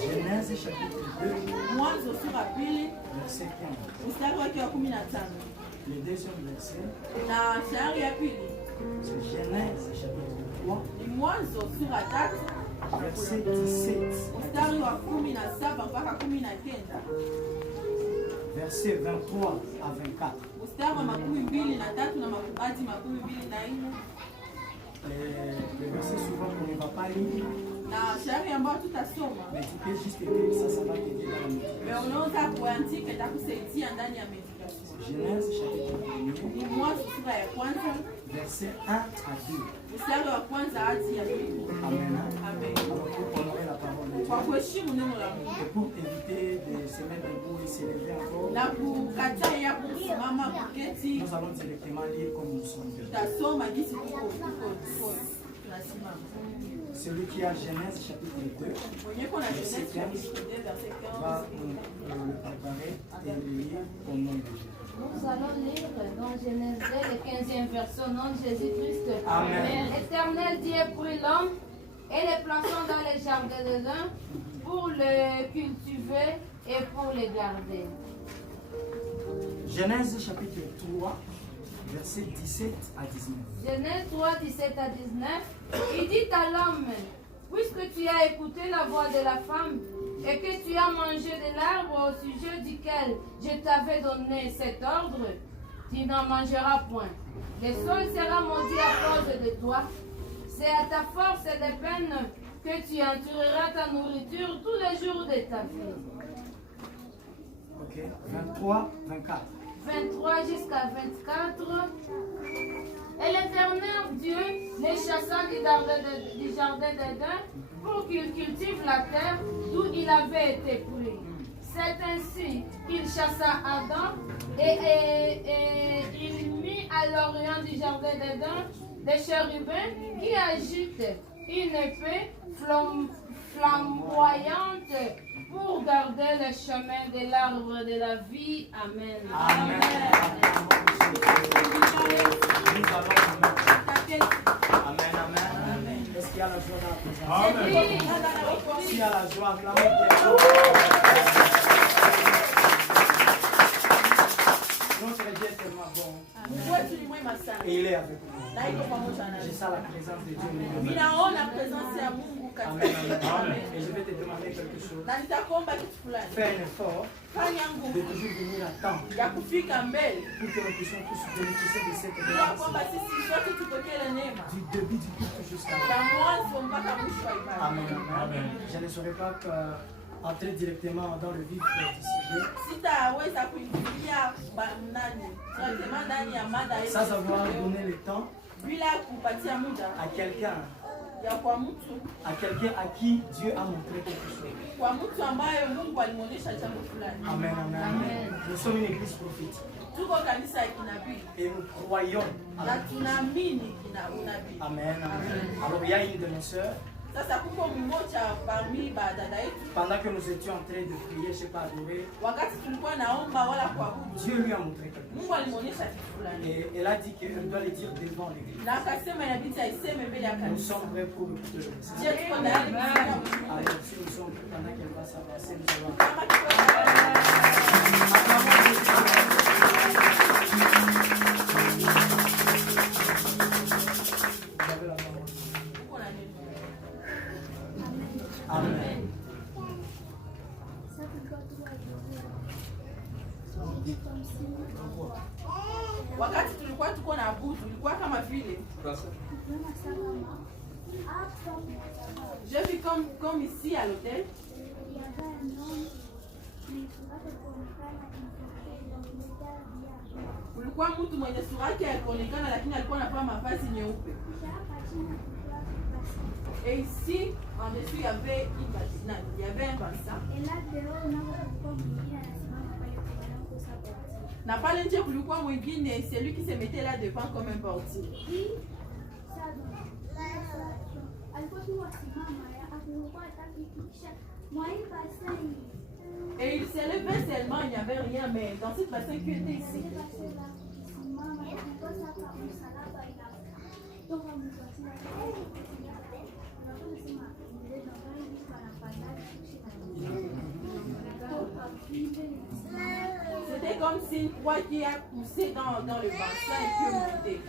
Genèse chapitre 2, Mwanzo sura ya pili verset 15. mstari wake wa 15. Le deuxième verset, Na shairi ya pili c'est Genèse chapitre 3, ni Mwanzo sura ya 3 verset 17. mstari wa 17 mpaka 19. Verset 23 à 24. Mstari wa 23 na hadi 24. Le verset souvent qu'on ne va pas lire, Na shairi ambayo tutasoma mais tu peux juste écrire ça, ça va t'aider dans la méditation. unaweza kuandika itakusaidia ndani ya meditation. Genèse chapitre 1, Ni Mwanzo sura ya kwanza verset 1 à 2. mstari wa kwanza hadi ya pili. Amen. Amen. Alors pour honorer la parole de Kwa Dieu kuheshimu neno la Mungu et pour éviter de se mettre debout et se lever encore, na kukataa ya kusimama kuketi, nous allons directement lire comme nous sommes. tutasoma jinsi tuko tunasimama. Celui qui a Genèse chapitre 2 Mwenye kuna Genèse chapitre 2 verset va 15. le préparer et le lire au nom de Jésus. Nous allons lire dans Genèse 2, le 15e verset, au nom de Jésus-Christ. Amen. L'Éternel Dieu prit l'homme et le plaçant dans le jardin d'Éden pour le cultiver et pour le garder. Genèse chapitre 3, verset 17 à 19. Genèse 3, 17 à 19. Il dit à l'homme, puisque tu as écouté la voix de la femme et que tu as mangé de l'arbre au sujet duquel je t'avais donné cet ordre, tu n'en mangeras point. Le sol sera maudit à cause de toi. C'est à ta force et de peine que tu entureras ta nourriture tous les jours de ta vie. Ok, 23, 24. 23 jusqu'à 24. Et l'Éternel Dieu les chassa du jardin d'Éden pour qu'ils cultivent la terre d'où il avait été pris. C'est ainsi qu'il chassa Adam et il mit à l'orient du jardin d'Éden des chérubins qui agitent une épée flamboyante pour garder le chemin de l'arbre de la vie. Amen. Amen. Amen, amen. Est-ce qu'il y a la joie dans la présence? Amen. S'il y a la joie, acclamez. Notre Dieu est tellement bon. Wetu ni mwema sana. Et il est avec nous. Na iko pamoja Je nasi. sens la présence de Dieu. Ninaona presence ya Mungu Amen, katika. amen. Et je vais te demander quelque chose. Na nitakuomba kitu fulani. Fais un effort Fanya de nguvu toujours venir à temps ya kufika mbele. pour que nous puissions tous bénéficier de cette Bila grâce. kwamba sisi sote tupokee neema. début du culte jusqu'à la fin. ya mwanzo mpaka mwisho wa ibada. Amen, amen. Je ne saurais pas entrer directement dans le vif du sujet. Sitaweza kuingilia nani tunasema ndani ya mada yetu Sans avoir donné le temps bila kupatia muda à quelqu'un ya kwa mtu à qui Dieu a montré quelque chose. kwa mtu ambaye Mungu alimuonyesha jambo fulani. Amen, amen. Nous sommes une église prophétique Tuko kanisa ya kinabii et nous croyons à na la tunaamini unabii. Amen, amen. Alors il y a une de nos sœurs. Sasa kuko mmoja parmi badada yetu, Pendant que nous étions en train de prier, je sais pas, adorer, wakati tulikuwa naomba wala kuabudu, Dieu lui a montré quelque chose. Mungu alimuonyesha kitu fulani Et elle a dit qu'elle doit le dire devant l'église. na akasema inabidi aiseme mbele ya Nous kanisa. sommes prêts pour écouter le message. Je tuko tayari kusikia ujumbe. Alors si nous sommes prêts, pendant qu'elle va s'avancer, nous allons Kama tuko tayari, Vous avez la parole. tuko na neno. Amen. Wakati tulikuwa tuko na abudu, ilikuwa kama vile je vis comme ici à l'hôtel. Kulikuwa mtu mwenye sura yake haikuonekana, lakini alikuwa anavaa mavazi nyeupe. Et ici, en dessous, il y avait un bassin. Na pale nje kulikuwa mwingine, celui qui se mettait là devant comme un portier. Et il s'élevait seulement, il n'y avait rien, mais dans ce bassin qui était ici. C'était comme si une croix qui a poussé dans le bassin et qui est montée.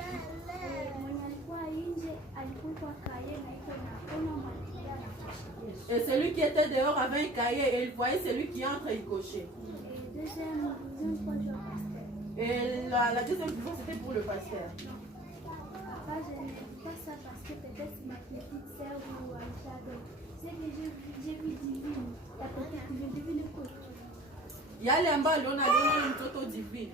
Et celui qui était dehors avait un cahier et il voyait celui qui entre et il cochait. Et la deuxième vision, c'était pour le pasteur. Yale ambayo aliona mtoto divine.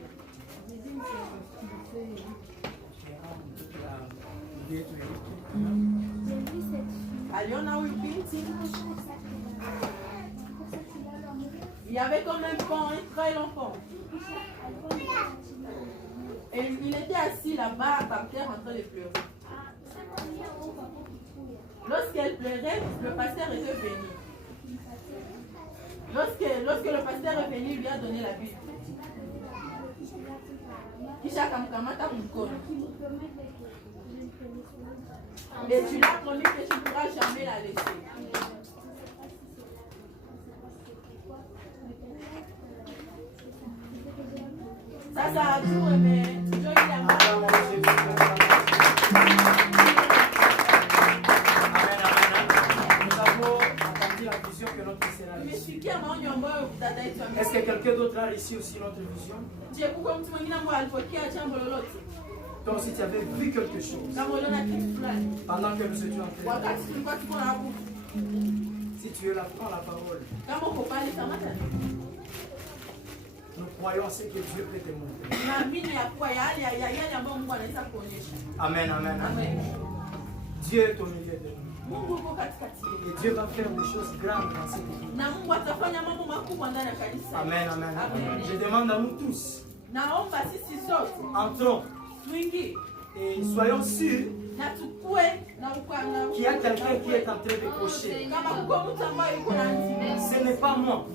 Aliona huyu binti. Il y avait comme un pont, un très long pont. Et il était assis là-bas par terre en train de pleurer. Lorsqu'elle pleurait, le pasteur était venu. Lorsque le pasteur est venu, il lui a donné la Bible. Kisha akamkamata mkono. Et tu l'as promis que tu ne pourras jamais la laisser. Ça a tout aimé. Dieu il a Amen, amen. Nous avons entendu la vision que notre sera reçue. Est-ce que quelqu'un d'autre a reçu aussi notre vision? Toi aussi tu avais vu quelque chose pendant que nous étions en train de... Si tu es là, prends la parole. Nous croyons à ce que Dieu peut te montrer. Amen, amen, amen. Dieu est au milieu de nous. Et Dieu va faire des choses grandes dans cette église. Amen, amen, amen. Je demande à nous tous, entrons et soyons sûrs qu'il y a quelqu'un qui est en train de cocher. Ce n'est pas moi.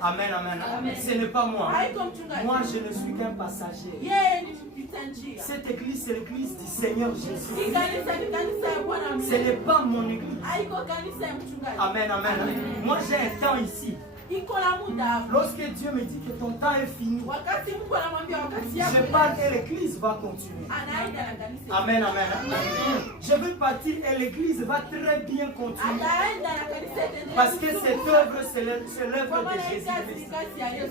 Amen, amen, amen. Ce n'est pas moi. Moi, je ne suis qu'un passager. Cette église, c'est l'église du Seigneur Jésus. Ce n'est pas mon église. Amen, amen, amen. Moi, j'ai un temps ici. Lorsque Dieu me dit que ton temps est fini, je parle et l'église va continuer. Amen, amen, amen. Je veux partir et l'église va très bien continuer. Parce que cette œuvre, c'est l'œuvre de Jésus.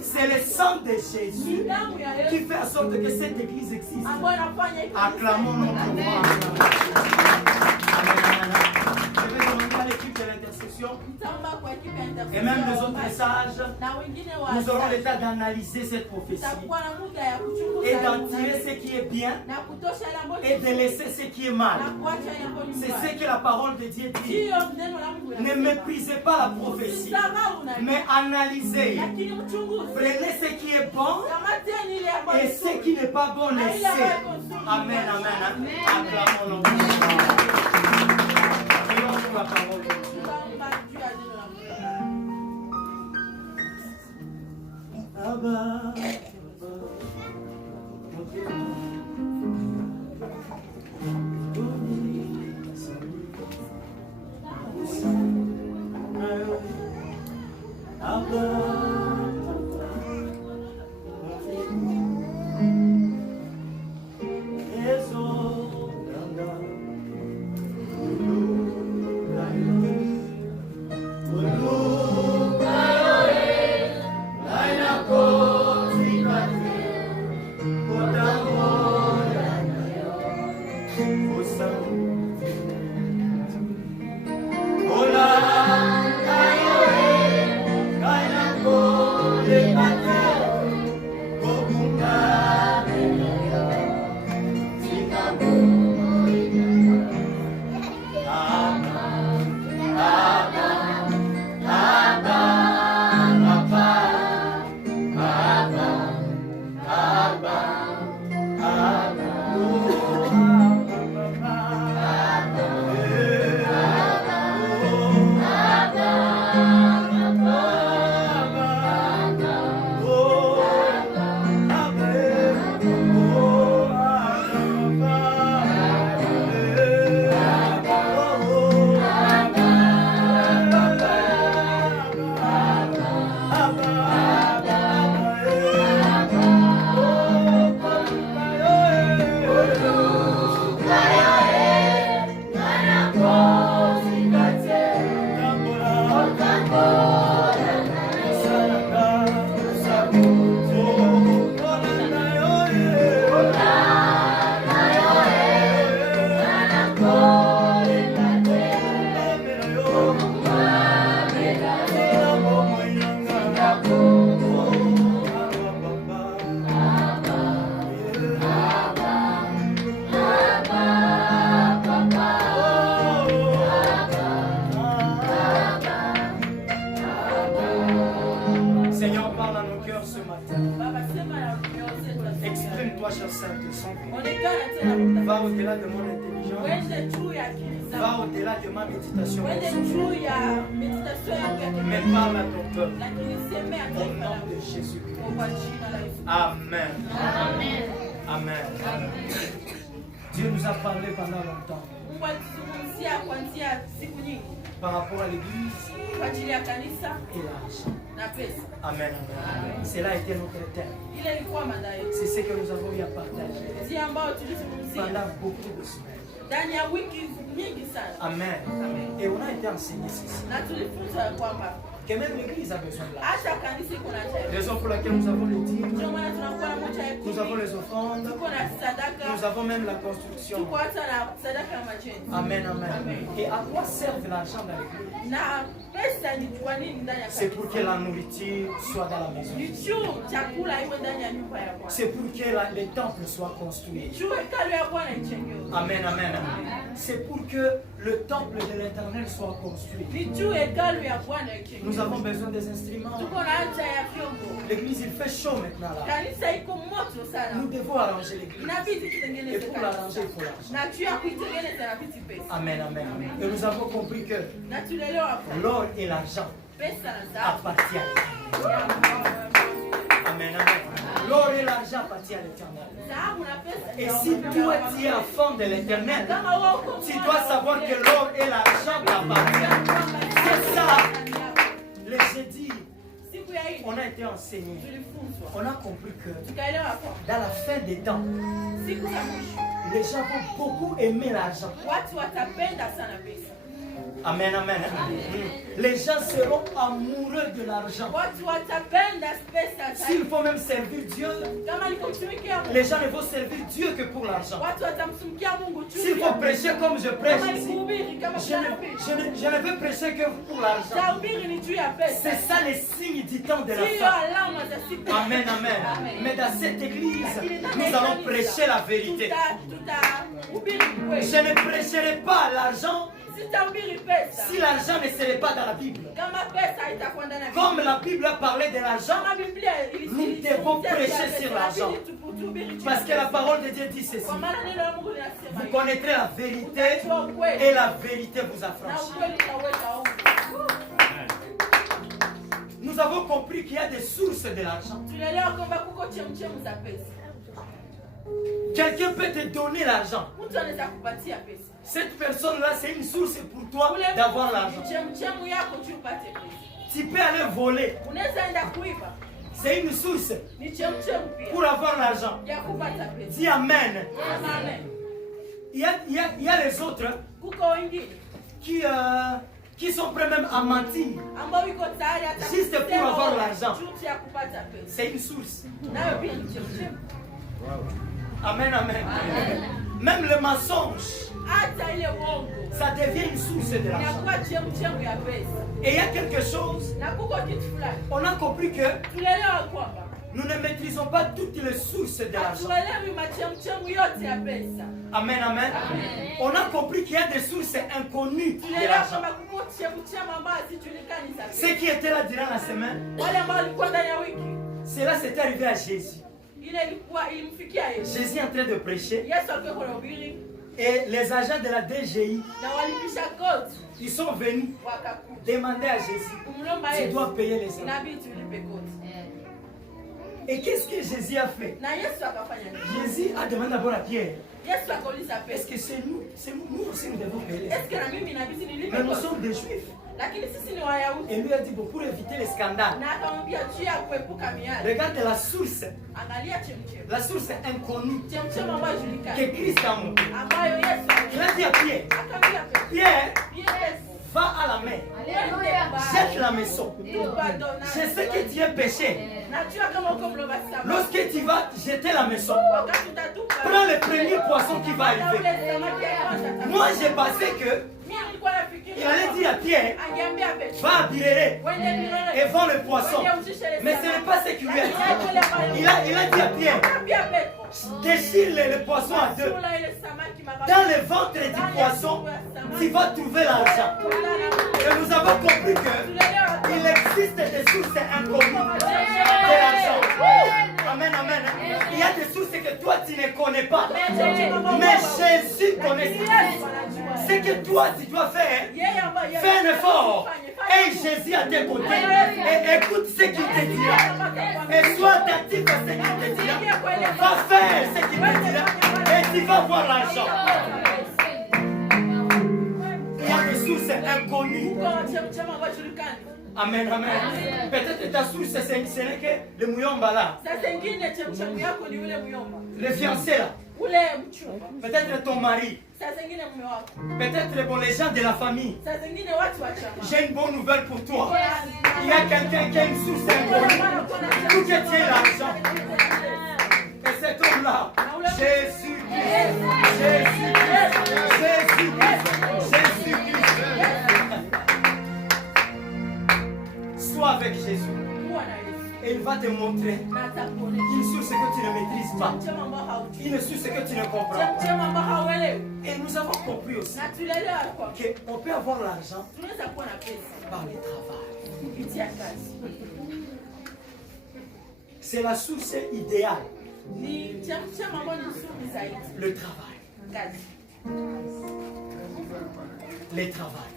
C'est le sang de Jésus qui fait en sorte que cette église existe. Acclamons notre roi. d'intercession. Et même les autres sages, nous aurons l'état d'analyser cette prophétie et d'en tirer ce qui est bien et de laisser ce qui est mal. C'est ce que la parole de Dieu dit. Ne méprisez pas la prophétie, mais analysez. Prenez ce qui est bon et ce qui n'est pas bon, laissez. Amen, amen. Acclamons le Prions la parole de Dieu. Abba. Va au-delà de mon intelligence. Va au-delà de ma méditation. Mais parle à ton peuple. Au nom de Jésus-Christ. Amen. Amen. Amen. Dieu nous a parlé pendant longtemps. Par rapport à l'église et l'argent. Amen. Cela a été notre thème. C'est ce que nous avons eu à partager pendant beaucoup de semaines. Amen. Et on a été enseigné ceci. Que même l'église a besoin de l'argent. Raison pour laquelle nous avons les dîmes, nous avons les offrandes, nous avons même la construction. Amen, amen. Et à quoi sert l'argent dans l'église? C'est pour que la nourriture soit dans la maison. C'est pour que les temples soient construits. Amen, amen. C'est pour que le temple de l'Éternel soit construit. Nous avons besoin des instruments. L'église, il fait chaud maintenant là. Nous devons arranger l'église. Et pour l'arranger, il faut l'argent. Amen, amen. Et nous avons compris que l'or et l'argent appartiennent à l'Éternel. Amen, amen. L'or et l'argent appartiennent à l'Éternel. Et si toi tu es enfant de l'Éternel, tu dois savoir que l'or et l'argent t'appartiennent. C'est ça. Les jeudis, on a été enseigné. On a compris que dans la fin des temps, les gens vont beaucoup aimer l'argent. Amen, amen. Les gens seront amoureux de l'argent. S'il faut même servir Dieu, les gens ne vont servir Dieu que pour l'argent. S'il faut prêcher comme je prêche ici. Je ne veux prêcher que pour l'argent. C'est ça les signes du temps de la fin. Amen, amen. Mais dans cette église, nous allons prêcher la vérité. Je ne prêcherai pas l'argent si l'argent ne serait pas dans la Bible. Comme la Bible a parlé de l'argent, nous devons prêcher sur l'argent. Parce que la parole de Dieu dit ceci. Vous connaîtrez la vérité et la vérité vous affranchira. Nous avons compris qu'il y a des sources de l'argent. Quelqu'un peut te donner l'argent. Cette personne-là, c'est une source pour toi d'avoir l'argent. Tu peux aller voler. C'est une source pour avoir l'argent. Dis Amen. Il y a les autres qui sont prêts même à mentir juste pour avoir l'argent. C'est une source. Amen, amen. Même le mensonge, ça devient une source de l'argent. Et il y a quelque chose, on a compris que nous ne maîtrisons pas toutes les sources de l'argent. Amen, amen. On a compris qu'il y a des sources inconnues de l'argent. Ce qui était là durant la semaine, cela s'est arrivé à Jésus. Jésus est en train de prêcher. Et les agents de la DGI, ils sont venus demander à Jésus, tu dois payer les impôts. Et qu'est-ce que Jésus a fait? Jésus a demandé d'abord à Pierre, est-ce que c'est nous aussi nous devons payer les impôts? Mais nous sommes des Juifs. Et lui a dit, bon, pour éviter les scandales, regarde la source inconnue que Christ a montré. Il a dit à Pierre, Pierre, va à la mer, jette la maison. Je sais que tu es péché. Lorsque tu vas jeter la maison, prends le premier poisson qui va arriver. Moi, j'ai pensé que il allait dire à Pierre, va à Birere et vends le poisson. Mais ce n'est pas ce qu'il lui a dit. Il a dit à Pierre, déchire le poisson à deux. Dans le ventre du poisson, tu vas trouver l'argent. Et nous avons compris qu'il existe des sources inconnues de l'argent. Amen, amen. Il y a des sources que toi tu ne connais pas. Mais Jésus connaît. Ce que toi tu dois faire, fais un effort. Et Jésus à tes côtés. Et écoute ce qu'il te dira. Et sois attentif à ce qu'il te dira. Va faire ce qu'il te dira. Et tu vas voir l'argent. Il y a des sources inconnues. Amen, amen. Peut-être ta source, ce n'est que le muyomba là. Le fiancé là. Peut-être ton mari. Peut-être bon, les gens de la famille. J'ai une bonne nouvelle pour toi. Il y a quelqu'un qui a une source inconnue. Où que tu aies l'argent. Et cet homme-là, Jésus-Christ. Jésus-Christ. Jésus-Christ. Jésus-Christ. Sois avec Jésus. Et il va te montrer une source que tu ne maîtrises pas. Une source que tu ne comprends pas. Et nous avons compris aussi qu'on peut avoir l'argent par le travail. C'est la source idéale. Le travail. Le travail.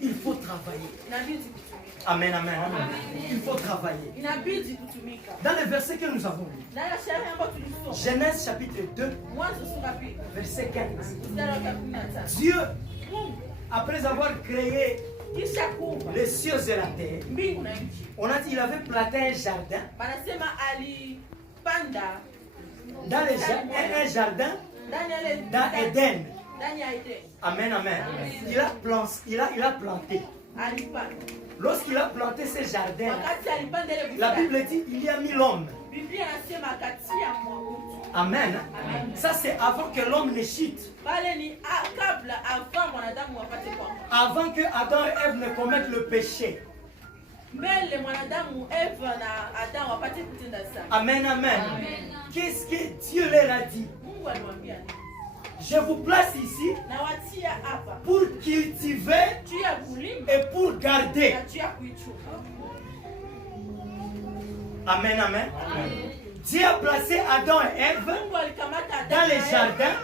Il faut travailler. Amen, amen, amen. Il faut travailler. Dans le verset que nous avons lu, Genèse chapitre 2, verset 15. Dieu, après avoir créé les cieux et la terre, on a dit qu'il avait planté un jardin. Dans un jardin dans Éden. Amen, amen. Il a planté. Lorsqu'il a planté ce jardin, la Bible dit il y a mis l'homme. Amen. Ça c'est avant que l'homme ne chute. Avant que Adam et Ève ne commettent le péché. Amen, amen. Qu'est-ce que Dieu leur a dit? Je vous place ici pour cultiver et pour garder. Amen, amen. Dieu a placé Adam et Ève dans les jardins,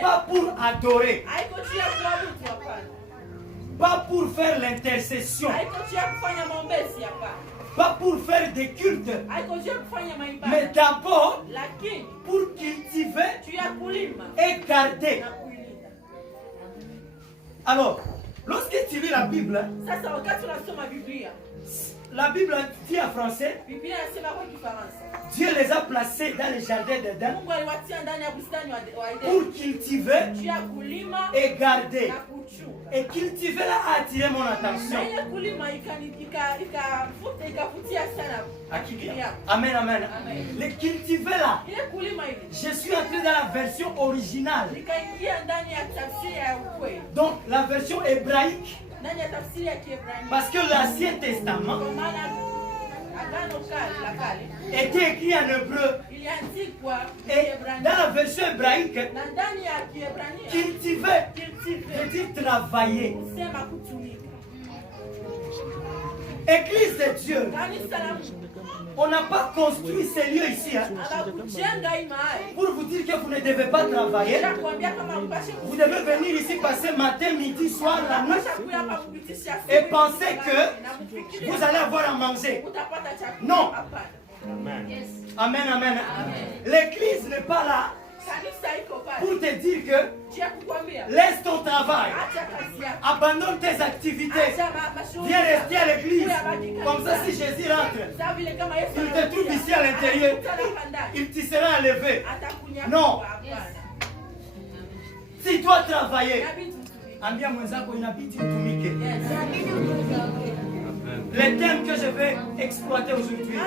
pas pour adorer, pas pour faire l'intercession, pas pour faire des cultes, mais d'abord pour cultiver et garder. Alors, lorsque tu lis la Bible, la Bible dit en français, Dieu les a placés dans les jardins d'Éden pour cultiver et garder. Et cultiver là a attiré mon attention. Amen, amen. Le cultiver là, je suis entré dans la version originale. Donc la version hébraïque. Parce que l'Ancien Testament était écrit en hébreu. Et dans la version hébraïque, cultiver veut dire travailler. Église de Dieu, on n'a pas construit ces lieux ici pour vous dire que vous ne devez pas travailler. Vous devez venir ici passer matin, midi, soir, la nuit et penser que vous allez avoir à manger. Non. Amen, amen. L'église n'est pas là pour te dire que laisse ton travail, abandonne tes activités, viens rester à l'église. Comme ça, si Jésus rentre, il te trouve ici à l'intérieur, il te sera enlevé. Non. Si tu dois travailler, le thème que je vais exploiter aujourd'hui,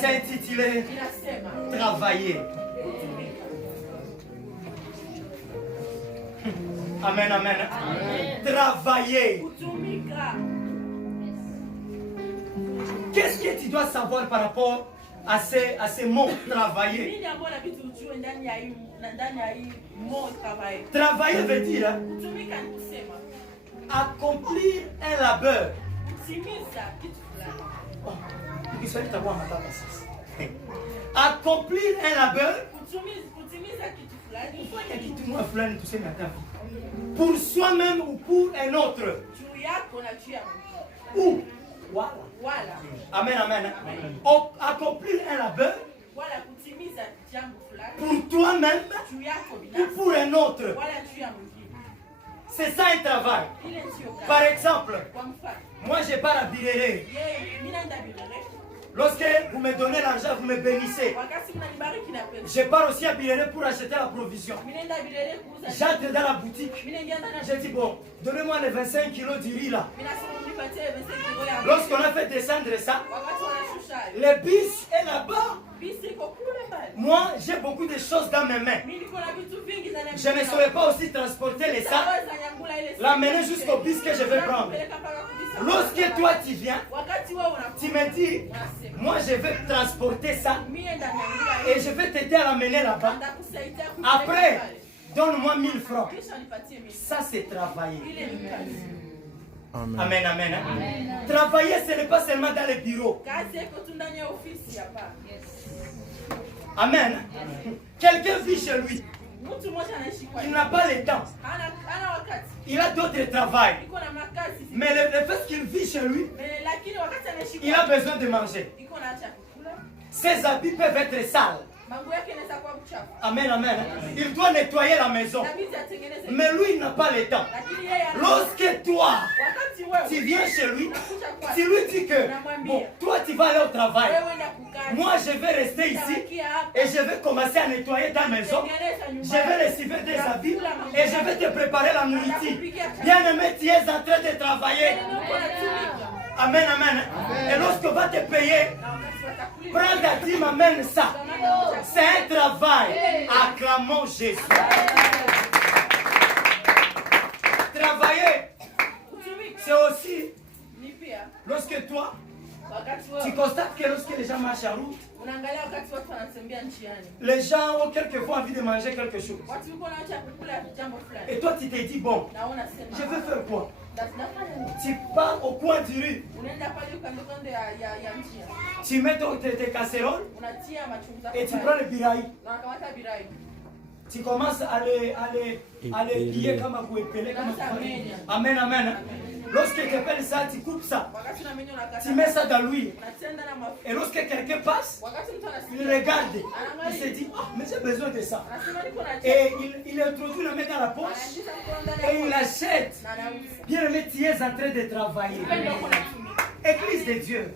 c'est intitulé Travailler. Amen, amen. Travailler. Qu'est-ce que tu dois savoir par rapport à ces mots travailler? Travailler veut dire accomplir un labeur. Accomplir un labeur pour soi-même ou pour un autre. Ou voilà. Amen, amen. Accomplir un labeur pour toi-même ou pour un autre. C'est ça un travail. Par exemple, moi je pars à Birere. Lorsque vous me donnez l'argent, vous me bénissez. Je pars aussi à Birere pour acheter la provision. J'entre dans la boutique. Je dis bon, donnez-moi les 25 kilos du riz là. Lorsqu'on a fait descendre ça, le bus est là-bas. Moi, j'ai beaucoup de choses dans mes mains. Je ne saurais pas aussi transporter les sacs, l'amener jusqu'au bus que je vais prendre. Lorsque toi tu viens, tu me dis, moi je vais transporter ça et je vais t'aider à l'amener là-bas. Après, donne-moi 1000 francs. Ça c'est travailler. Amen, amen. Amen. Travailler, ce n'est pas seulement dans les bureaux. Amen. Quelqu'un vit chez lui. Il n'a pas le temps. Il a d'autres travail. Mais le fait qu'il vit chez lui, il a besoin de manger. Ses habits peuvent être sales. Amen, amen. Il doit nettoyer la maison. Mais lui, il n'a pas le temps. Lorsque toi, tu viens chez lui, tu lui dis que, bon, toi, tu vas aller au travail. Moi, je vais rester ici et je vais commencer à nettoyer ta maison. Je vais recevoir des habits et je vais te préparer la nourriture. Bien-aimé, tu es en train de travailler. Amen, amen. Et lorsqu'on va te payer, Prends ta dîme, amène ça. C'est un travail. Acclamons Jésus. Travailler, c'est aussi lorsque toi, tu constates que lorsque les gens marchent en route, les gens ont quelquefois envie de manger quelque chose. Et toi, tu te dis, bon, je veux faire quoi? Tu pars au coin du rue. Tu mets tes casseroles et tu prends le biraï. Tu commences à les lier comme un coup épelé. Amen, amen. Lorsque quelqu'un ça, tu coupes ça. Tu mets ça dans l'huile. Et lorsque quelqu'un passe, il regarde. Il se dit, oh, mais j'ai besoin de ça. Et il introduit le met dans la poche. Et il achète. Bien aimé, tu es en train de travailler. Église de Dieu,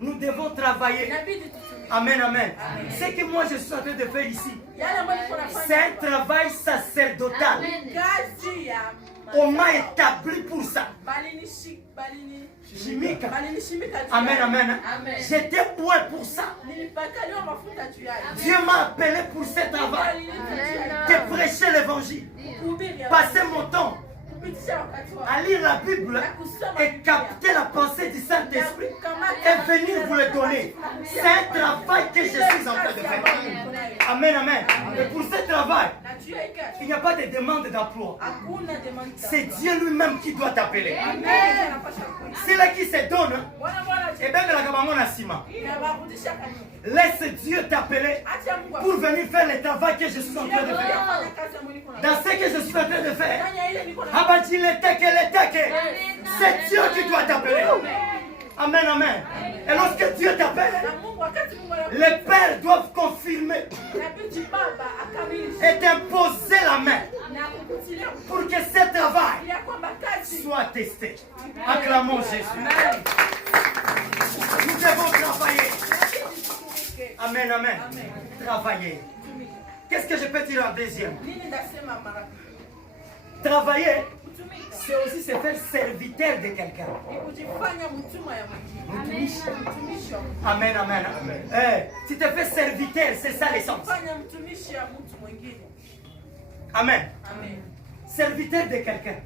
nous devons travailler. Amen, amen. Ce que moi je suis en train de faire ici, c'est un travail sacerdotal. On m'a établi pour ça. Chimique. Amen, amen. J'étais doué pour ça. Dieu m'a appelé pour ce travail. De prêcher l'évangile. Passer mon temps à lire la Bible et capter la pensée du Saint-Esprit et venir vous le donner. C'est un travail que je suis en train de faire. Amen, amen. Et pour ce travail, il n'y a pas de demande d'emploi. C'est Dieu lui-même qui doit t'appeler. C'est là qui se donne. Et bien, la ciment. Laisse Dieu t'appeler pour venir faire le travail que je suis en train de faire. Dans ce que je suis en train de faire, c'est Dieu qui doit t'appeler. Amen, amen. Et lorsque Dieu t'appelle, les pères doivent confirmer et t'imposer la main pour que ce travail soit testé. Acclamons Jésus. Nous devons travailler. Amen, amen. Travailler. Qu'est-ce que je peux dire en deuxième? Travailler, c'est aussi se faire serviteur de quelqu'un. Amen, amen. Tu te fais serviteur, c'est ça l'essence. Amen. Serviteur de quelqu'un.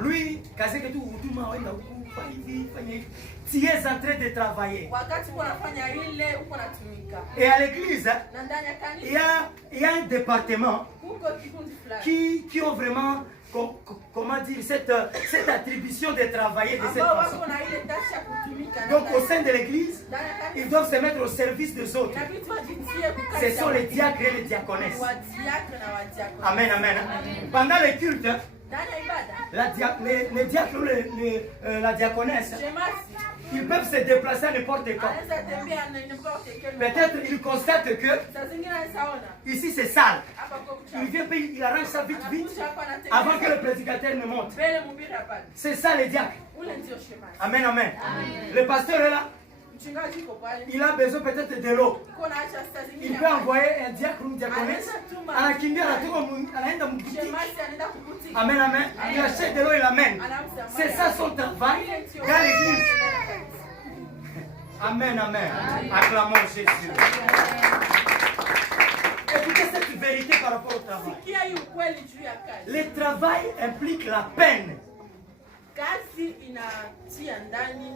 Lui, tu es en train de travailler. Et à l'église, il y a un département qui ont vraiment, comment dire, cette attribution de travailler de cette façon. Donc au sein de l'église, ils doivent se mettre au service des autres. Ce sont les diacres et les diaconesses. Amen, amen. Pendant les cultes, les diacres ou la diaconesse, ils peuvent se déplacer à n'importe quand. Peut-être ils constatent que ici c'est sale. Il vient, il arrange ça vite, vite, avant que le prédicateur ne monte. C'est ça les diacres. Amen, amen. Le pasteur est là. Il a besoin peut-être de l'eau. Il peut envoyer un diacre ou une diaconesse. Amen, amen. Il achète de l'eau et l'amène. C'est ça son travail dans l'église. Amen, amen. Acclamons Jésus. Écoutez cette vérité par rapport au travail. Le travail implique la peine.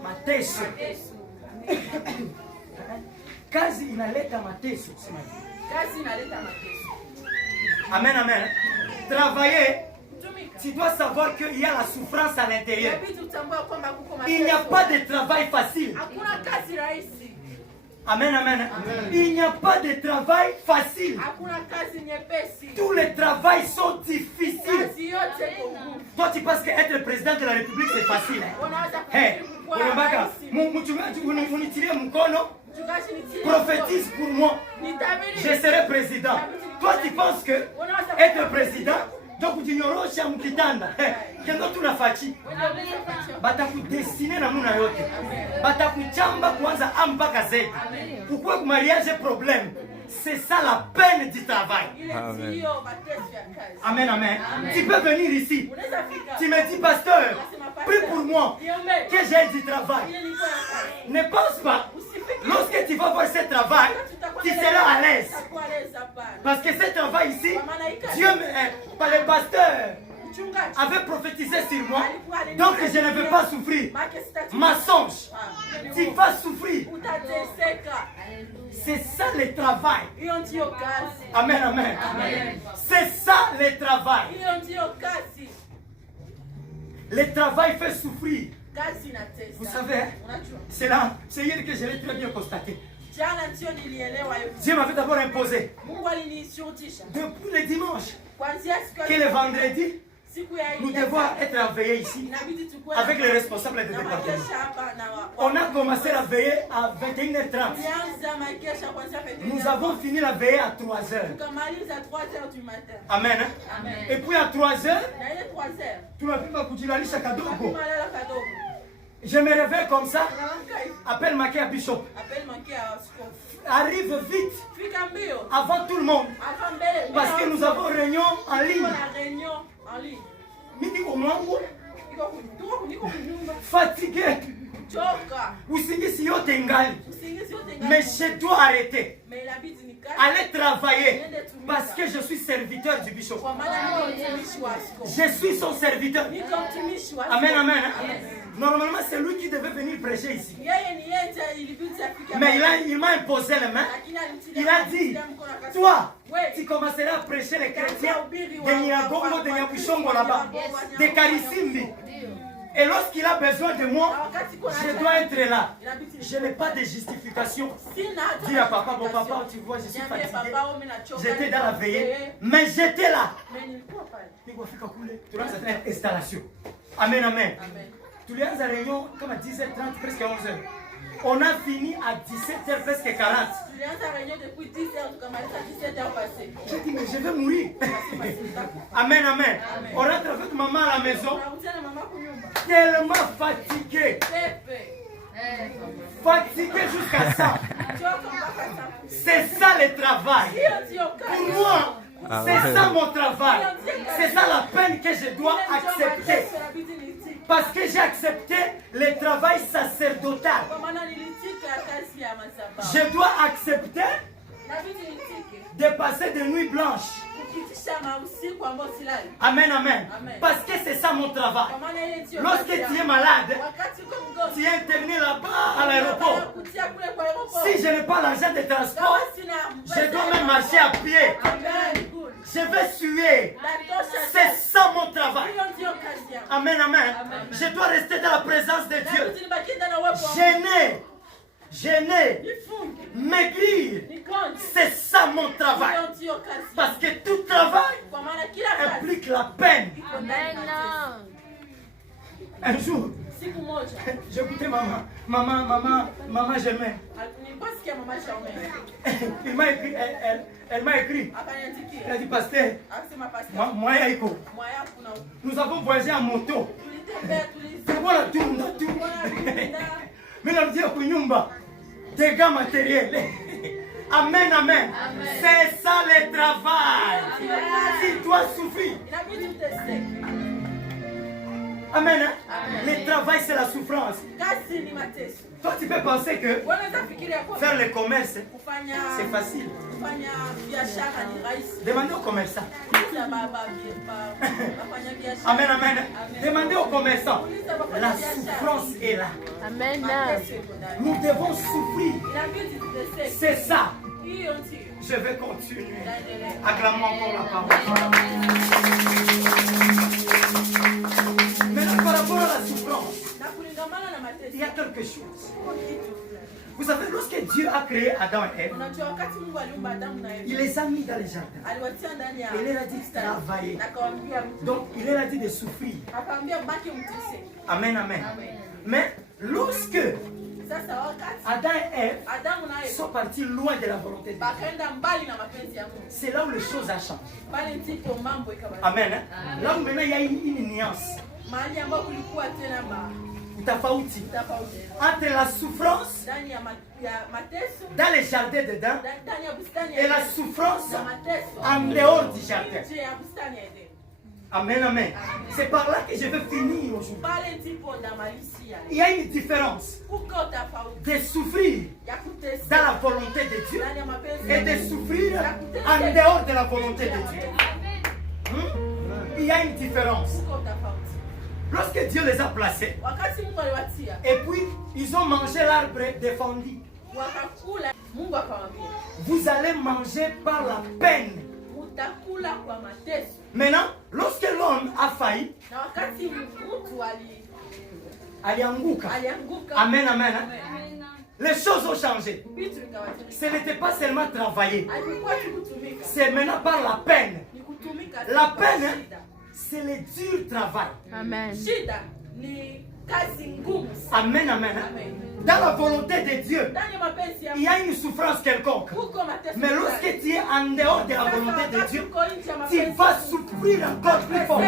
Mateso. Kazi inaleta mateso. Amen, amen. Travailler, tu dois savoir qu'il y a la souffrance à l'intérieur. Il n'y a pas de travail facile. Amen, amen. Il n'y a pas de travail facile. Tous les travails sont difficiles. Toi, tu penses qu'être président de la République, c'est facile. Hey, prophétise pour moi. Je serai président. Toi, tu penses que être président, donc tu n'auras pas mukitanda. Kendo tunafachi. Batakudestiner na muna yote. Batakuchamba kwanza mpaka Z. Pourquoi que mariage problème? C'est ça la peine du travail. Amen. Amen, amen. Tu peux venir ici. Tu me dis, pasteur, prie pour moi que j'ai du travail. Ne pense pas Lorsque tu vas voir ce travail, tu seras à l'aise. Parce que ce travail ici, Dieu, par le pasteur, avait prophétisé sur moi. Donc je ne veux pas souffrir. Mensonge. Tu vas souffrir. C'est ça le travail. Amen, amen. C'est ça le travail. Le travail fait souffrir. Vous savez, c'est là, c'est hier que je l'ai très bien constaté. Dieu m'avait d'abord imposé, depuis le dimanche, que le vendredi, nous devons être à veiller ici avec les responsables des départements. On a commencé la veillée à 21h30. Nous avons fini la veillée à 3h. Amen. Et puis à 3h, je me réveille comme ça. Appelle Maké à Bishop. Arrive vite avant tout le monde. Parce que nous avons réunion en ligne. Fatigué. Mais je dois arrêter. Aller travailler. Parce que je suis serviteur du bishop. Je suis son serviteur. Amen, amen. Normalement, c'est lui qui devait venir prêcher ici. Mais il m'a imposé les mains. Il a dit, toi, tu commenceras à prêcher les chrétiens de Nyiragongo, de Nyabushongo là-bas, de Karisimbi. Et lorsqu'il a besoin de moi, je dois être là. Je n'ai pas de justification. Dis à papa, bon papa, tu vois, je suis fatigué. J'étais dans la veillée, mais j'étais là. Installation. Amen, amen. Tous les réunions, comme à 10h30, presque 11h. On a fini à 17h, presque 40. J'ai dit, mais je vais mourir. Amen, amen. On rentre avec maman à la maison. Tellement fatigué. Fatigué jusqu'à ça. C'est ça le travail. Pour moi, c'est ça mon travail. C'est ça la peine que je dois accepter. Parce que j'ai accepté le travail sacerdotal. Je dois accepter de passer des nuits blanches. Amen, amen. Parce que c'est ça mon travail. Lorsque tu es malade, tu es interné là-bas à l'aéroport. Si je n'ai pas l'argent de transport, je dois même marcher à pied. Je vais suer. C'est ça mon travail. Amen, amen. Je dois rester dans la présence de Dieu. Gêner, maigrir, c'est ça mon travail. Parce que tout travail implique la peine. Un jour, j'écoutais maman Germaine. Il m'a écrit, elle m'a écrit. Elle a dit, pasteur, moi Yaiko, nous avons voyagé en moto. Voilà tout. Mais on dit au Nyumba, dégâts matériels. Amen, amen. C'est ça le travail. Tu dois souffrir. Amen. Le travail, c'est la souffrance. Toi, tu peux penser que faire le commerce, c'est facile. Demandez aux commerçants. Amen, amen. Demandez aux commerçants. La souffrance est là. Amen. Nous devons souffrir. C'est ça. Je vais continuer. Acclamons encore la parole. Maintenant, par rapport à la souffrance, il y a quelque chose. Vous savez, lorsque Dieu a créé Adam et Ève, il les a mis dans les jardins. Il leur a dit de travailler. Donc, il leur a dit de souffrir. Amen, amen. Mais lorsque Adam et Ève sont partis loin de la volonté de Dieu, c'est là où les choses ont changé. Amen. Là où maintenant il y a une nuance. Tofauti entre la souffrance dans les jardins dedans et la souffrance en dehors du jardin. Amen, amen. C'est par là que je veux finir aujourd'hui. Il y a une différence de souffrir dans la volonté de Dieu et de souffrir en dehors de la volonté de Dieu. Il y a une différence. Lorsque Dieu les a placés, et puis ils ont mangé l'arbre défendu, vous allez manger par la peine. Maintenant, lorsque l'homme a failli, amen, amen, les choses ont changé. Ce n'était pas seulement travailler, c'est maintenant par la peine. La peine, c'est le dur travail. Amen. Amen, amen. Dans la volonté de Dieu, il y a une souffrance quelconque. Mais lorsque tu es en dehors de la volonté de Dieu, tu vas souffrir encore plus fort.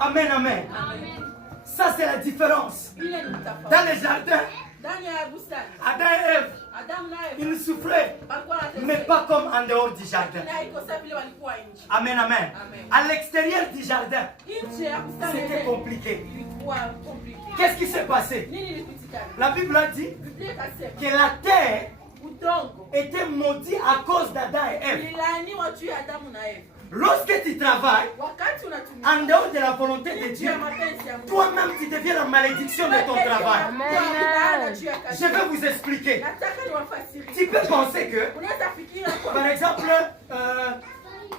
Amen, amen. Ça, c'est la différence. Dans les jardins, Adam et Ève, ils souffraient, mais pas comme en dehors du jardin. Amen, amen. À l'extérieur du jardin, c'était compliqué. Qu'est-ce qui s'est passé? La Bible a dit que la terre était maudite à cause d'Adam et Ève. Lorsque tu travailles en dehors de la volonté de Dieu, toi-même tu deviens la malédiction de ton travail. Je vais vous expliquer. Tu peux penser que, par exemple,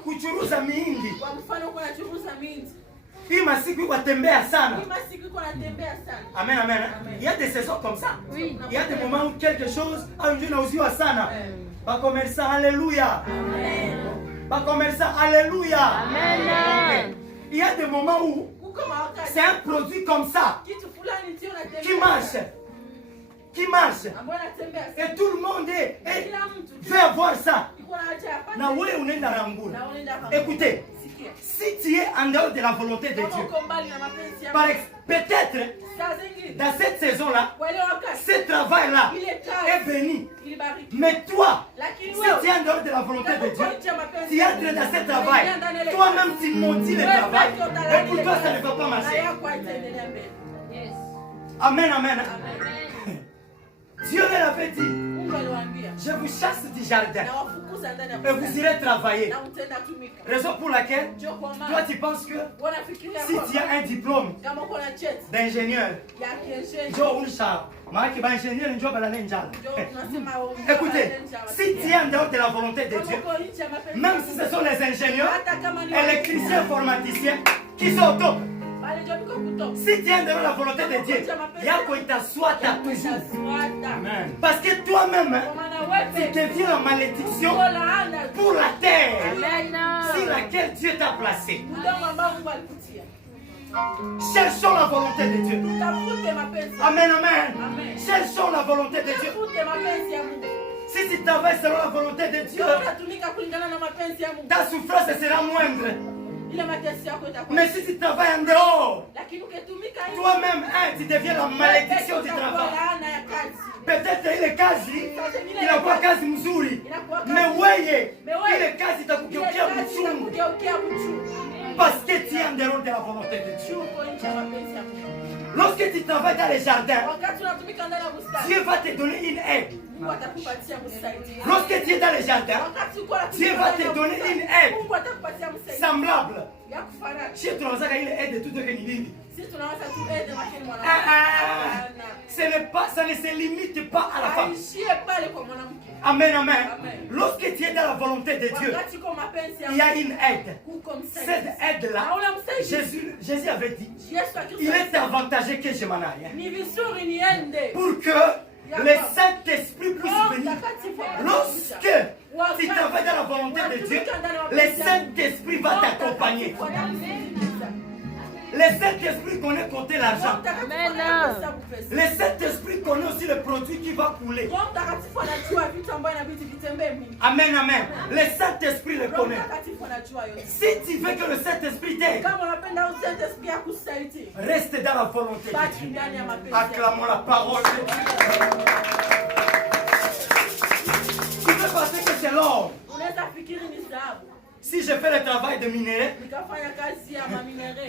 kuchuruza mihindi, hii masiku watembea sana. Amen, amen. Il y a des saisons comme ça. Il y a des moments où quelque chose a une nausiwa sana. Pas comme ça, alléluia. Pas comme ça, alléluia. Amen. Il y a des moments où c'est un produit comme ça qui marche. Et tout le monde veut avoir ça. Écoutez, si tu es en dehors de la volonté de Dieu, peut-être dans cette saison-là, ce travail-là est béni. Mais toi, si tu es en dehors de la volonté de Dieu, tu entres dans ce travail, toi-même tu maudis le travail, et pour toi ça ne va pas marcher. Amen, amen. Dieu l'avait dit, je vous chasse du jardin et vous irez travailler. Raison pour laquelle toi tu penses que si tu as un diplôme d'ingénieur, écoutez, si tu es en dehors de la volonté de Dieu, même si ce sont les ingénieurs, électriciens, informaticiens qui sont au top, si tu es dans la volonté de Dieu, Yako t'assoit toujours. Parce que toi-même, tu deviens la malédiction pour la terre sur laquelle Dieu t'a placé. Cherchons la volonté de Dieu. Amen, amen. Cherchons la volonté de Dieu. Si tu travailles selon la volonté de Dieu, ta souffrance sera moindre. Mais si tu travailles en dehors, toi-même, tu deviens la malédiction du travail. Peut-être il est kazi, il n'a pas kazi mzuri. Mais weye, il est kazi takugeukia mchungu. Parce que tu es en dehors de la volonté de Dieu. Lorsque tu travailles dans les jardins, Dieu va te donner une aide. Lorsque tu es dans les jardins, Dieu va te donner une aide semblable. Si tu as une aide de tout ça ne se limite pas à la femme. Amen, amen. Lorsque tu es dans la volonté de Dieu, il y a une aide. Cette aide-là, Jésus avait dit, il est avantagé que je m'en aille. Pour que le Saint-Esprit puisse venir. Lorsque tu travailles dans la volonté de Dieu, le Saint-Esprit va t'accompagner. Le Saint-Esprit connaît compter l'argent. Le Saint-Esprit connaît aussi le produit qui va couler. Amen, amen. Le Saint-Esprit le connaît. Si tu veux que le Saint-Esprit t'aide, reste dans la volonté de Dieu. Acclamons la parole de Dieu. Tu peux penser que c'est l'or. Si je fais le travail de minerai,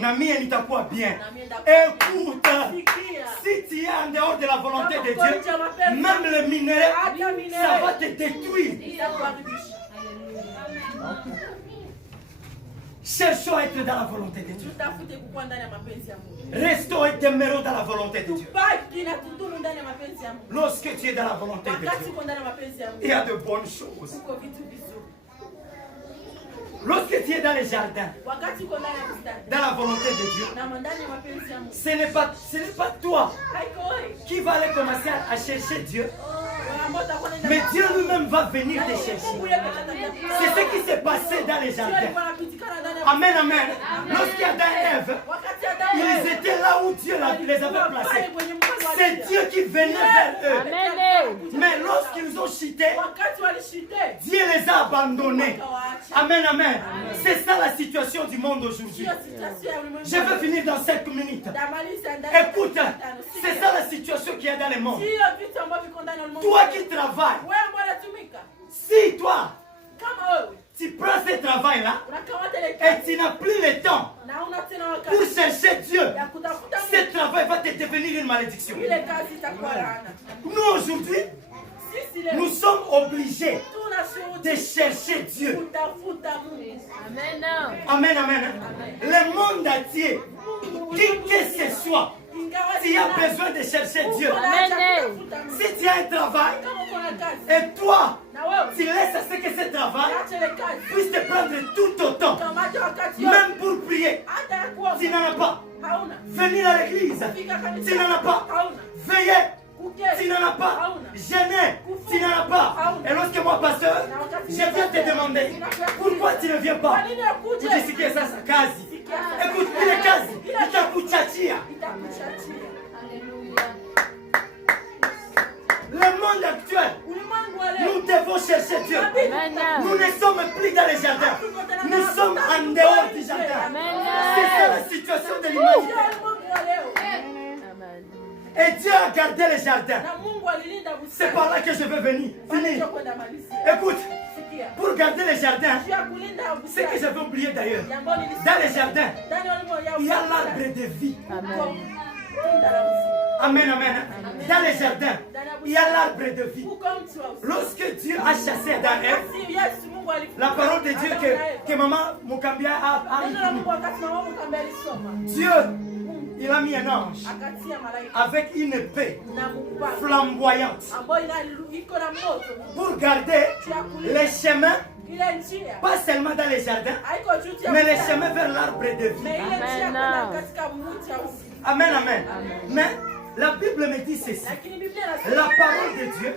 Nami n'itakuwa bien. Écoute, si tu es en dehors de la volonté de Dieu, même le minerai, ça va te détruire. Cherchons à être dans la volonté de Dieu. Restons et demeurons dans la volonté de Dieu. Lorsque tu es dans la volonté de Dieu, il y a de bonnes choses. Lorsque tu es dans les jardins, dans la volonté de Dieu, ce n'est pas toi qui va aller commencer à chercher Dieu. Mais Dieu lui-même va venir te chercher. C'est ce qui s'est passé dans les jardins. Amen, amen. Lorsqu'Adam et Ève, ils étaient là où Dieu les avait placés. C'est Dieu qui venait vers eux. Mais lorsqu'ils ont chuté, Dieu les a abandonnés. Amen, amen. C'est ça la situation du monde aujourd'hui. Je veux finir dans 5 minutes. Écoute, c'est ça la situation qu'il y a dans le monde. Toi qui travailles, si toi, tu prends ce travail-là et tu n'as plus le temps pour chercher Dieu, ce travail va te devenir une malédiction. Nous aujourd'hui, nous sommes obligés de chercher Dieu. Amen, amen. Le monde entier, qui que ce soit, tu as besoin de chercher Dieu. Si tu as un travail et toi, tu laisses à ce que ce travail puisse te prendre tout ton temps, même pour prier, tu n'en as pas. Venir à l'église, tu n'en as pas. Veiller, tu n'en as pas. Gêner, tu n'en as pas. Et lorsque moi, pasteur, je viens te demander pourquoi tu ne viens pas. Tu dis ce que ça, c'est quasi. Écoute, il est quasi. Il t'a couchatia. Le monde actuel, nous devons chercher Dieu. Nous ne sommes plus dans les jardins. Nous sommes en dehors du jardin. C'est ça la situation de l'humanité. Et Dieu a gardé les jardins. C'est par là que je veux venir. Finir. Écoute, pour garder les jardins, ce que j'avais oublié d'ailleurs, dans les jardins, il y a l'arbre de vie. Amen, amen. Dans les jardins, il y a l'arbre de vie. Lorsque Dieu a chassé Adam et Ève, la parole de Dieu que maman Mukambia a Dieu, il a mis un ange avec une épée flamboyante pour garder les chemins, pas seulement dans les jardins, mais les chemins vers l'arbre de vie. Amen, amen. Mais la Bible me dit ceci. La parole de Dieu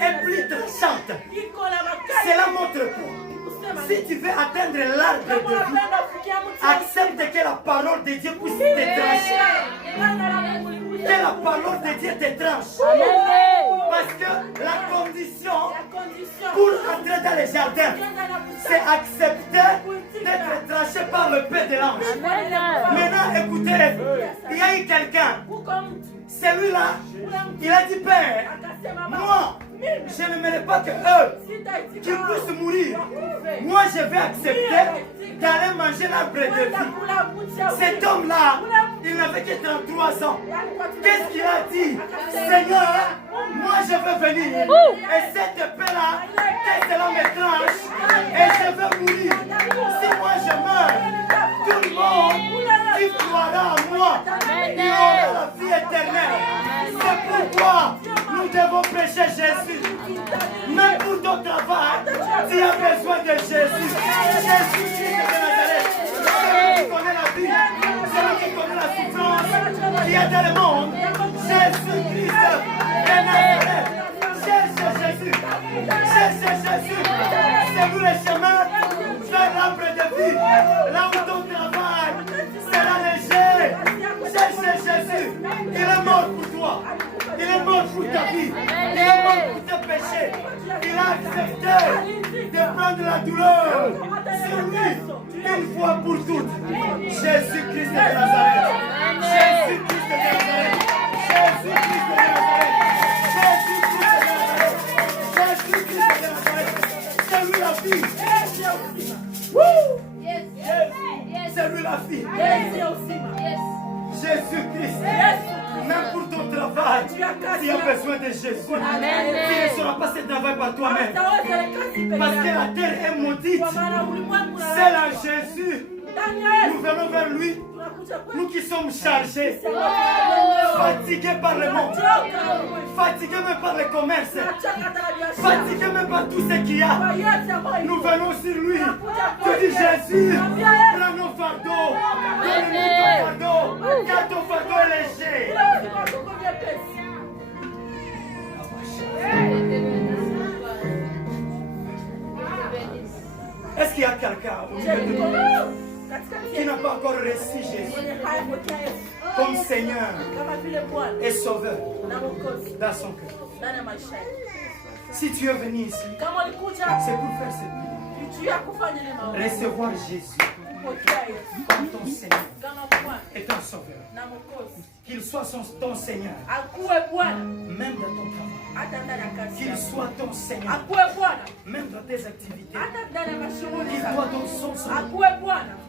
est plus tranchante. Cela montre quoi? Si tu veux atteindre l'arbre de vie, accepte que la parole de Dieu puisse te trancher. Que la parole de Dieu te tranche. Parce que la condition pour entrer dans les jardins, c'est accepter d'être tranché par le paix de l'ange. Maintenant, écoutez, il y a eu quelqu'un. Celui-là, il a dit, Père, moi, je n'aimerais pas que eux, qu'ils puissent mourir. Moi, je vais accepter d'aller manger l'arbre de vie. Cet homme-là, il n'avait que 33 ans. Qu'est-ce qu'il a dit? Seigneur, moi je veux venir. Et cette épée-là, que cela me tranche, et je veux mourir. Si moi je meurs, tout le monde qui croira en moi, il aura la vie éternelle. C'est pourquoi nous devons prêcher Jésus. Même pour ton travail, tu as besoin de Jésus. Jésus-Christ de Nazareth. C'est lui qui connaît la vie. C'est lui qui connaît la souffrance qu'il y a dans le monde. Jésus-Christ de Nazareth. Cherchez Jésus. Cherchez Jésus. C'est lui le chemin vers l'arbre de vie. Là où ton travail sera léger. Cherchez Jésus. Il est mort pour toi. Il est mort pour ta vie. Il est mort pour tes péchés. Il a accepté de prendre la douleur sur lui une fois pour toutes. Jésus-Christ de Nazareth. Jésus-Christ de Nazareth. Jésus-Christ de Nazareth. Jésus-Christ de Nazareth. Jésus-Christ de Nazareth. C'est lui la vie. géographie. Jésus-Christ. Même pour ton travail, tu as besoin de Jésus. Tu ne sauras pas ce travail par toi-même. Parce que la terre est maudite. C'est là Jésus. Nous venons vers lui. Nous qui sommes chargés, fatigués par le monde, fatigués même par le commerce, fatigués même par tout ce qu'il y a. Nous venons sur lui. Tu dis Jésus, prends nos fardeaux, donne-nous ton fardeau, car ton fardeau est léger. Est-ce qu'il y a quelqu'un qui n'a pas encore reçu Jésus comme Seigneur et Sauveur dans son cœur? Si tu es venu ici, c'est pour faire cette prière. Recevoir Jésus comme ton Seigneur et ton Sauveur. Qu'il soit ton Seigneur, même dans ton travail. Qu'il soit ton Seigneur, même dans tes activités. Qu'il soit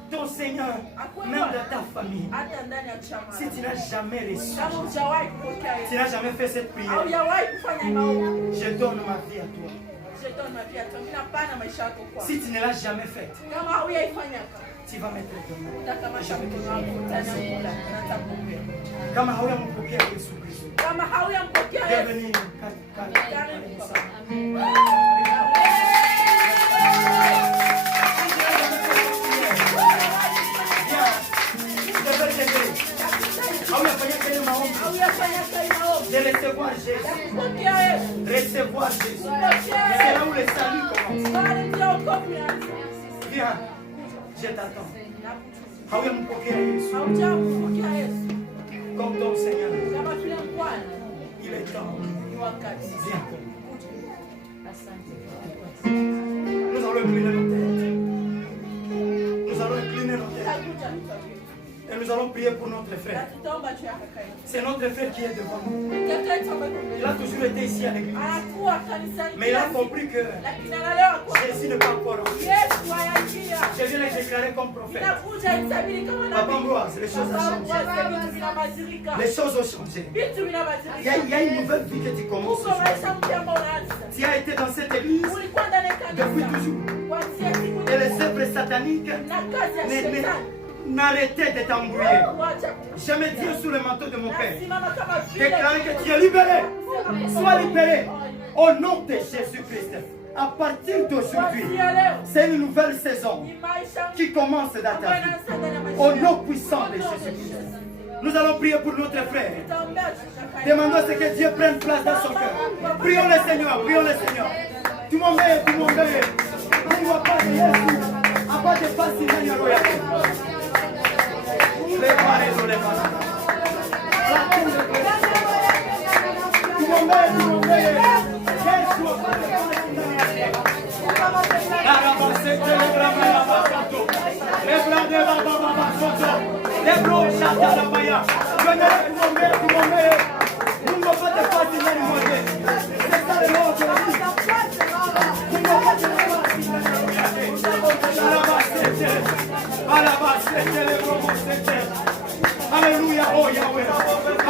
ton Seigneur, même dans ta famille. Si tu n'as jamais reçu, tu n'as jamais fait cette prière, je donne ma vie à toi. Si tu ne l'as jamais faite, tu vas mettre ton nom. Kama hauyampokea Yesu Kristo, devenir de recevoir Jésus. Recevoir Jésus. C'est là où le salut commence. Viens, je t'attends. Hauyampokea Yesu comme ton Seigneur. Il est temps. Viens. Nous allons incliner nos têtes. Nous allons incliner nos têtes. Et nous allons prier pour notre frère. C'est notre frère qui est devant nous. Il a toujours été ici à l'église. Mais il a compris que Jésus n'est pas encore rentré. Je viens le déclarer comme prophète. Papa Ambroise, les choses ont changé. Les choses ont changé. Il y a une nouvelle vie que tu commences aujourd'hui. Tu as été dans cette église depuis toujours. Et les œuvres sataniques n'arrêtez de t'embrouiller. Je me tiens sous le manteau de mon Père. Déclarez que tu es libéré. Sois libéré au nom de Jésus-Christ. À partir d'aujourd'hui, c'est une nouvelle saison qui commence dans ta vie. Au nom puissant de Jésus-Christ. Nous allons prier pour notre frère. Demandons ce que Dieu prenne place dans son cœur. Prions le Seigneur, prions le Seigneur. Tout le monde est, tout le monde est. On ne voit pas de Jésus. À part de passer dans le royaume. Alléluia, oh Yahweh.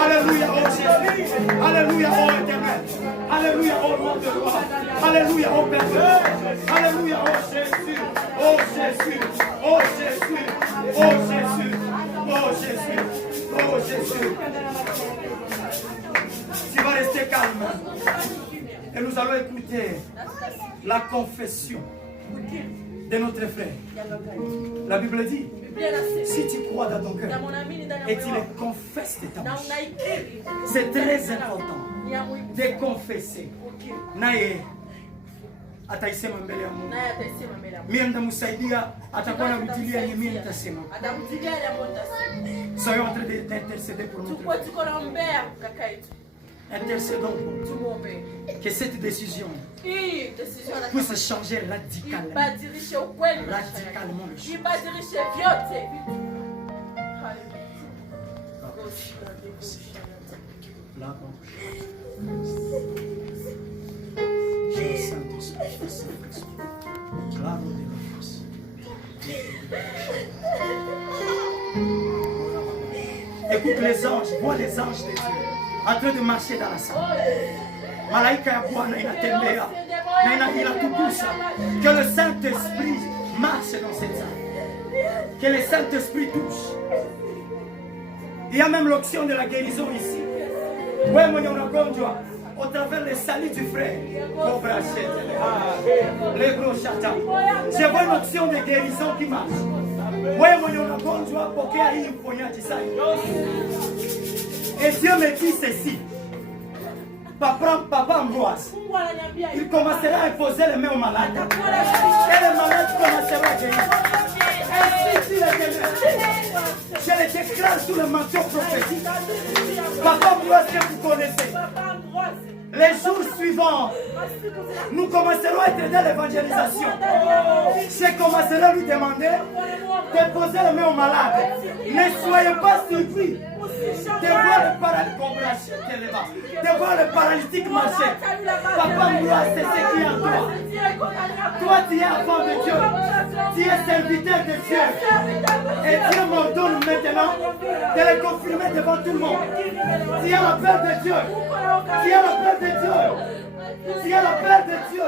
Alléluia, oh Jésus. Alléluia, oh Éternel. Alléluia, oh nom de roi. Alléluia, oh Père. Alléluia, oh Jésus. Oh Jésus. Oh Jésus. Oh Jésus. Oh Jésus. Oh Jésus. Tu vas rester calme. Et nous allons écouter la confession de notre frère. La Bible dit, si tu crois dans ton cœur et tu le confesses de ta bouche, c'est très important de confesser. Naye ataisema mbele ya Mungu. Mimi ndamsaidia, atakuwa anarudilia mimi nitasema. Soyons en train d'intercéder pour notre frère. Intercédons pour que cette décision puisse changer radicalement. Radicalement les choses. Claro de la face. Écoute les anges, vois les anges de Dieu en train de marcher dans la salle. Malaika ya Bwana inatembea na inatukusa. Que le Saint-Esprit marche dans cette salle. Que le Saint-Esprit touche. Il y a même l'option de la guérison ici. Ouais, mon unagonjwa au travers les salis du frère. Je vois une option de guérison qui marche. Ouais, mon unagonjwa pokea hii uponyaji sasa. Et Dieu me dit ceci. Papa Ambroise, il commencera à imposer les mains aux malades. Et les malades commenceront à guérir. Ainsi, je les déclare sous le manteau prophétique. Papa Ambroise, que vous connaissez. Les jours suivants, nous commencerons à être dans l'évangélisation. Je commencerai à lui demander de poser les mains aux malades. Ne soyez pas surpris de voir le paralytique marcher. Papa Ambroise, c'est ce qui est en toi. Toi, tu es enfant de Dieu. Tu es serviteur de Dieu. Et Dieu m'ordonne maintenant de le confirmer devant tout le monde. Tu es la peur de Dieu. Tu es la peur de Dieu. Tu es la peur de Dieu.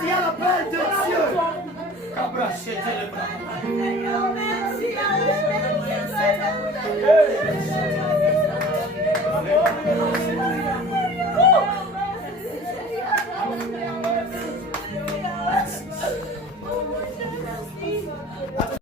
Tu es la peur de Dieu. Cabra, chétez le bras.